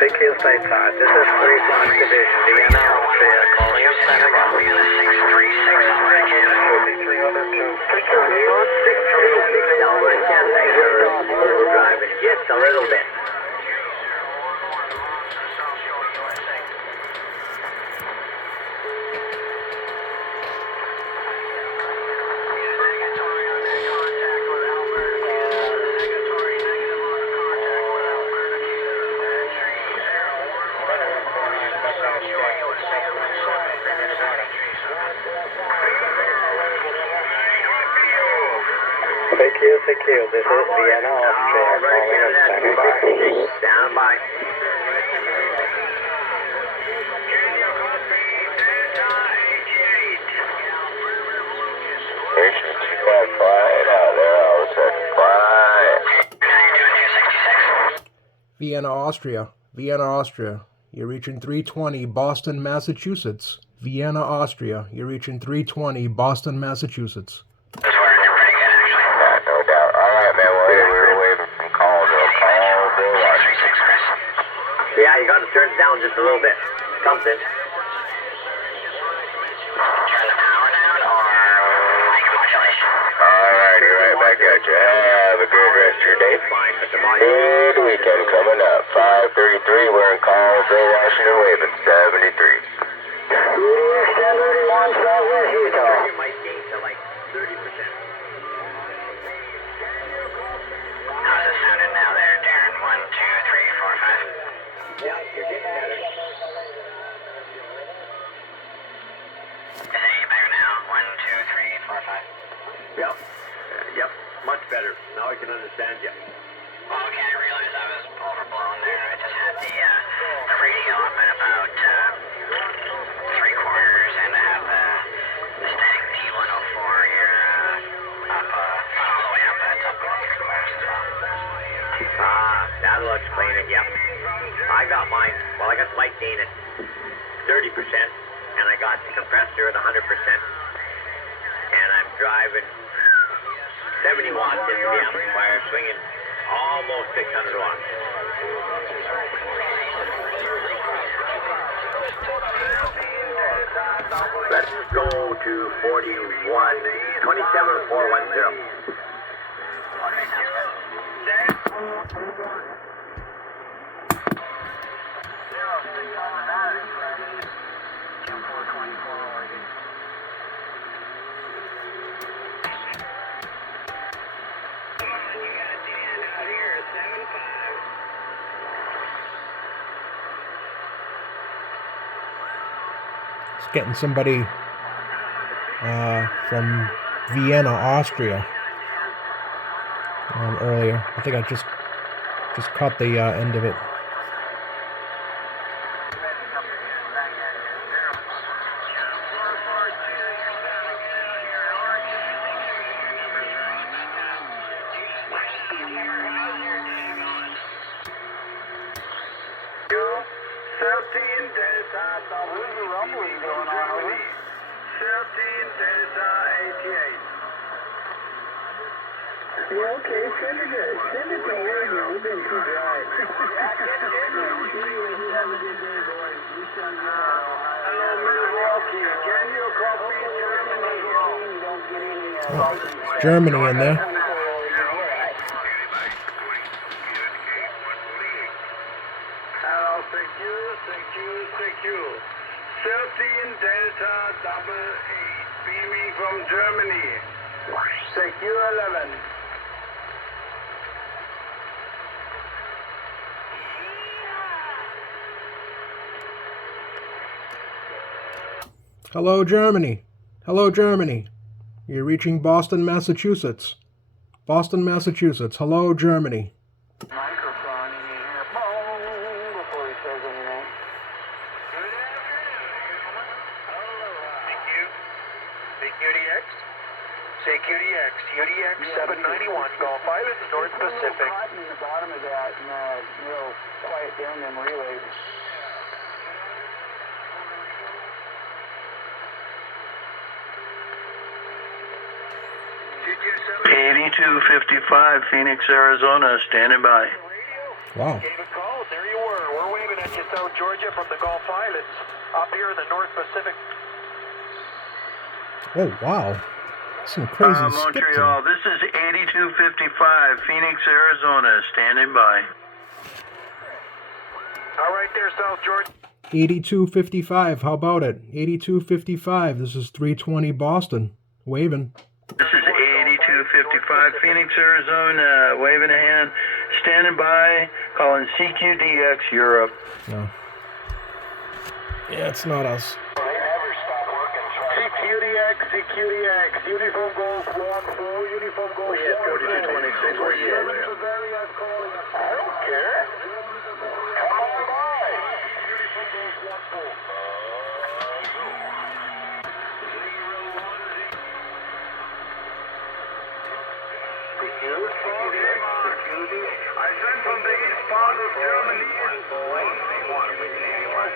CQ State Pod. This is 3-1 Division, Vienna, Austria, calling up Santa Barbara. 636 over to Canada. 636 over to Canada. You're driving just a little bit. CQ, this is Vienna, Austria, calling up Santa Barbara. Stand by. Vienna, Austria. Vienna, Austria. You're reaching 320 Boston, Massachusetts. Vienna, Austria. You're reaching 320 Boston, Massachusetts. Yeah, you got to turn it down just a little bit. Something. Turn the power down or mic modulation? Alrighty, right back at you. Have a good rest of your day. Fine, but the volume. Good weekend coming up. 5:33, we're in Colville, Washington, waving 73. You might gain to like 30%. How's it sounding now there, Darren? 1, 2, 3, 4, 5. Yeah, you're getting better. Is it any better now? 1, 2, 3, 4, 5. Yep. Yep. Much better. Now I can understand you. Well, okay, I realized I was overblown there. I just had the radio up at about 3/4, and I have the static D104 here up, not all the way up, but it's up about 3/4 as well. That'll explain it, yep. I got mine. Well, I got light gain at 30%, and I got the compressor at 100%, and I'm driving 70 watts into the amplifier, swinging almost 600 watts. Let's go to 27410. It's getting somebody from Vienna, Austria earlier. I think I just caught the end of it. Yeah, okay, send it to radio. We've been too dry. Have a good day, boys. We send you hello, Milwaukee. Can you copy Germany? Germany in there. Hello, thank you. 13 Delta 88, beaming from Germany. Secure 11. Hello, Germany. Hello, Germany. You're reaching Boston, Massachusetts. Boston, Massachusetts. Hello, Germany. Microphone in your earphone before he says anything. CQDX, UDX 791, Golf Island, North Pacific. Caught in the bottom of that and real quiet down them relays. 8255, Phoenix, Arizona, standing by. Wow. Gave a call. There you were. We're waving at you, South Georgia, from the Gulf Islands, up here in the North Pacific. Oh, wow. Some crazy skip Montreal, this is 8255, Phoenix, Arizona, standing by. All right there, South Georgia. 8255. How about it? 8255. This is 320 Boston. Waving. This is 8255, Phoenix, Arizona, waving a hand, standing by, calling CQDX Europe. No. Yeah, it's not us. CQDX, Uniform Golf 1-4, Uniform Golf 1-4. Yeah, 4226, where you at, man? I don't care. Come on by. Uniform Golf 1-4. I sent from the east part of Germany.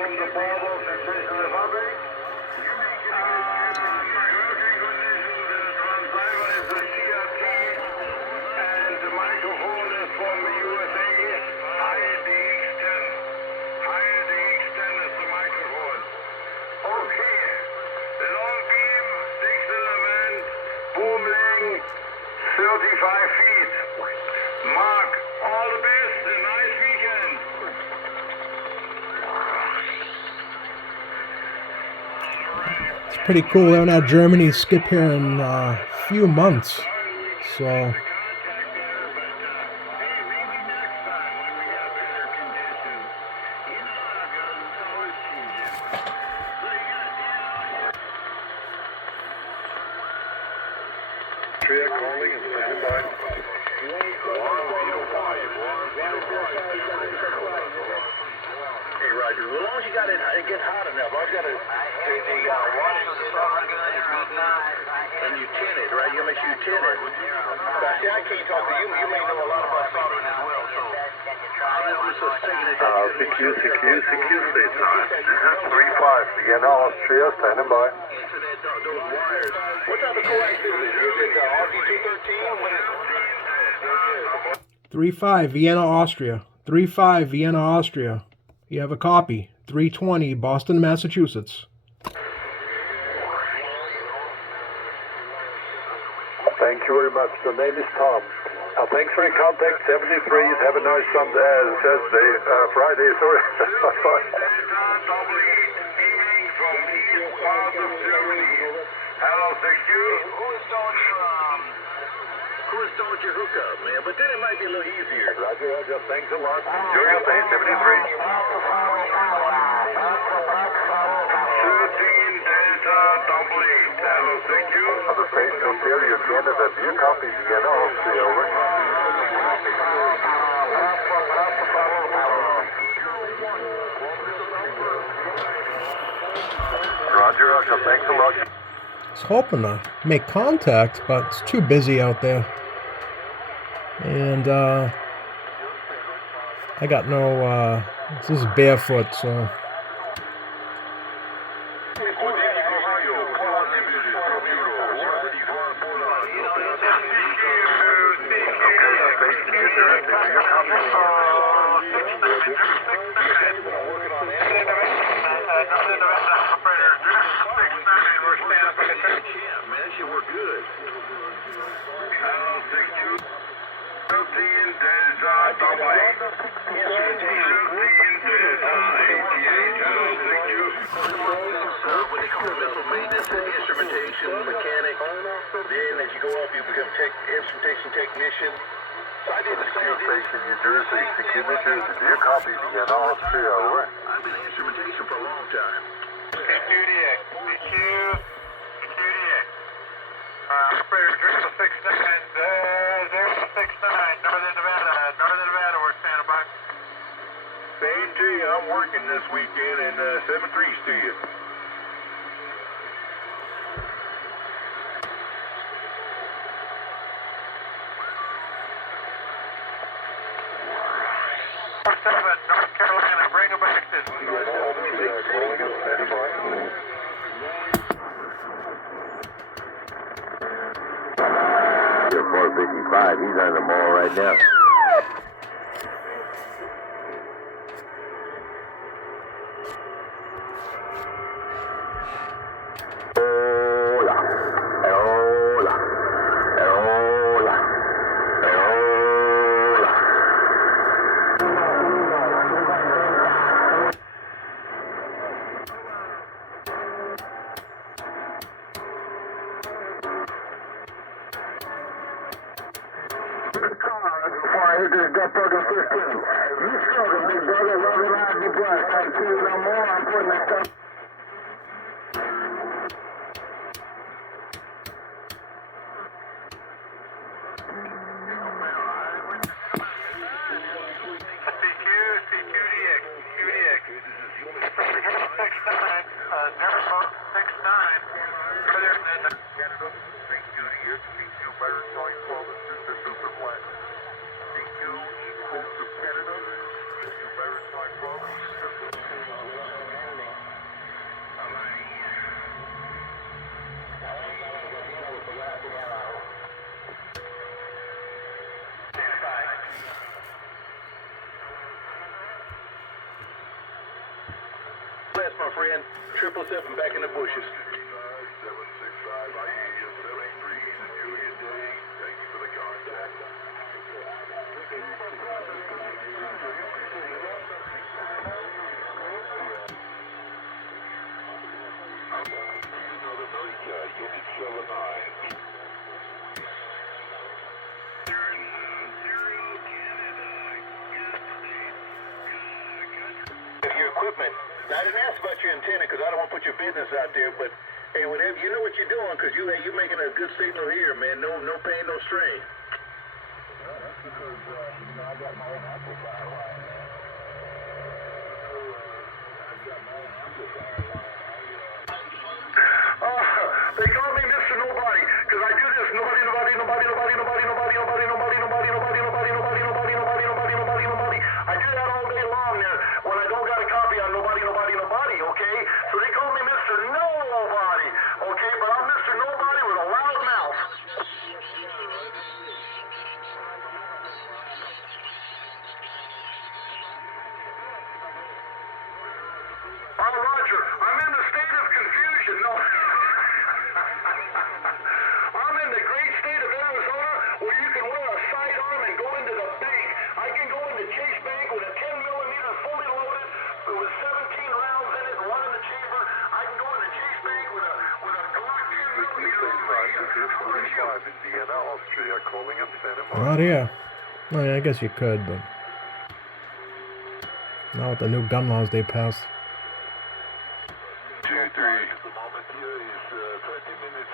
From the border of the Czech Republic. Working conditions, the transceiver is the CRT, and the microphone is from the USA. HDX10 is the microphone. Okay. Long beam, 6 element, boom length, 35 feet. Mark, all the best, a nice weekend. It's pretty cool. We haven't had Germany skip here in a few months. So, Calling and standing by. Hey, Roger. As long as you got it gets hot enough, as long as you got the water of the solder gun is heating up, and you tin it, right? You gotta make sure you tin it. But see, I can't talk to you. You may know a lot about soldering as well, so I'm just taking it. CQ stays on. This is 35, Vienna, Austria, standing by. Into that, those wires. What type of coaxiality is it? RG213? What is it? 3-5, Vienna, Austria. 3-5, Vienna, Austria. You have a copy. 320, Boston, Massachusetts. Thank you very much. The name is Tom. Thanks for your contact. 73. Have a nice Sunday, Friday. Sorry. Hello, Who installed your hookup, man? But then it might be a little easier. Roger. Thanks a lot. Enjoy your day. 73. 13 Delta Double 8. Hello, thank you. On the station Ontario, Canada. Do you copy Vienna, Austria? Over. Roger. Thanks a lot. I was hoping to make contact, but it's too busy out there. And I got no, this is barefoot, so. Then as you go up, you become instrumentation technician. So I did the same Station New Jersey, CQ New Jersey. Do you copy Vienna, Austria? Over. I've been in instrumentation for a long time. CQDX. Operator 069, Northern Nevada, we're standing by. Same to you. I'm working this weekend and 7-3's to you. North Carolina, bring them back this week. 55. He's on the mall right now. Before I hit this dump truck in 15. You struggle, big brother. Love it, I'll be blessed. Thank you no more. I'm putting this stuff. Bless, my friend. 777 back in the bushes. 765, I hear you. 783, Julian Day. Thank you for the contact. Another America, Unit 79. Your equipment. Now, I didn't ask about your antenna because I don't want to put your business out there, but hey, whatever, you know what you're doing because you're making a good signal here, man. No pain, no strain. That's because, I got my own amplifier line. They call me Mr. Nobody because I do this. Nobody. I do that all day long there when I don't got a copy on nobody, okay? So they call me Mr. Nobody, okay? But I'm Mr. Nobody with a loud mouth. Oh, Roger, I'm in the state of confusion. No. I'm in the great state of Arizona where you can wear a sidearm and go into the bank. I can go into Chase Bank with a 10mm fully loaded with 17 rounds in it and one in the chamber. I can go into Chase Bank with a Glock 10mm on my hip. How about you? in Vienna, Austria, calling up Santa Not here. I mean, I guess you could, but not with the new gun laws they passed. 2-3. The moment here is 30 minutes.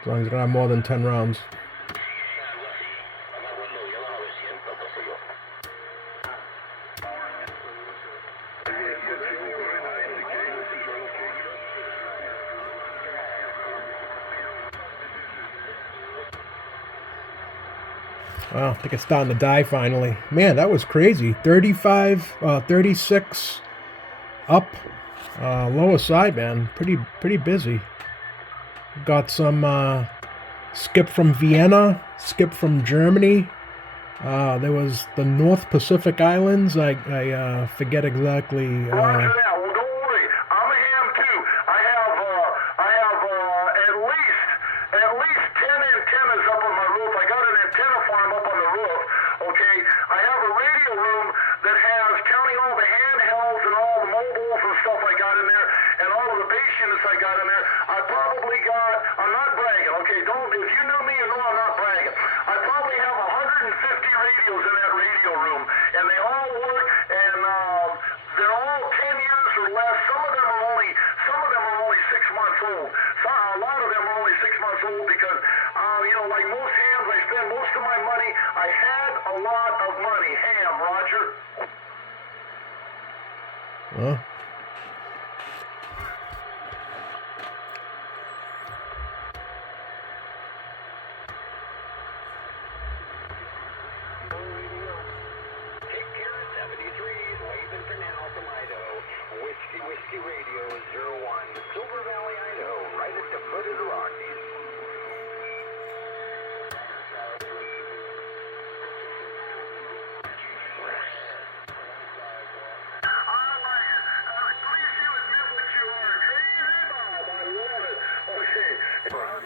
As long as you don't have more than 10 rounds. Wow, I think it's starting to die finally. Man, that was crazy. 36 up, lower side, man. Pretty busy. Got some skip from Vienna, skip from Germany. There was the North Pacific Islands. I forget exactly. Roger that. Well, don't worry. I'm a ham too. I have at least 10 antennas up on my roof. I got an antenna farm up on the roof. Okay. I have a radio room that has, counting all the handhelds and all the mobiles and stuff I got in there, and all of the base units I got in there. I probably got. I'm not bragging. Okay. Don't. If you know me, you know I'm not bragging. I probably have 150 radios in that radio room, and they all work, and they're all 10 years or less. Some of them are only 6 months old. A lot of them are only 6 months old because, like most hams, I spend most of my money. I had a lot of money. Ham, Roger. Well. Whiskey Radio 01, Silver Valley, Idaho, right at the foot of the Rockies. Alpha.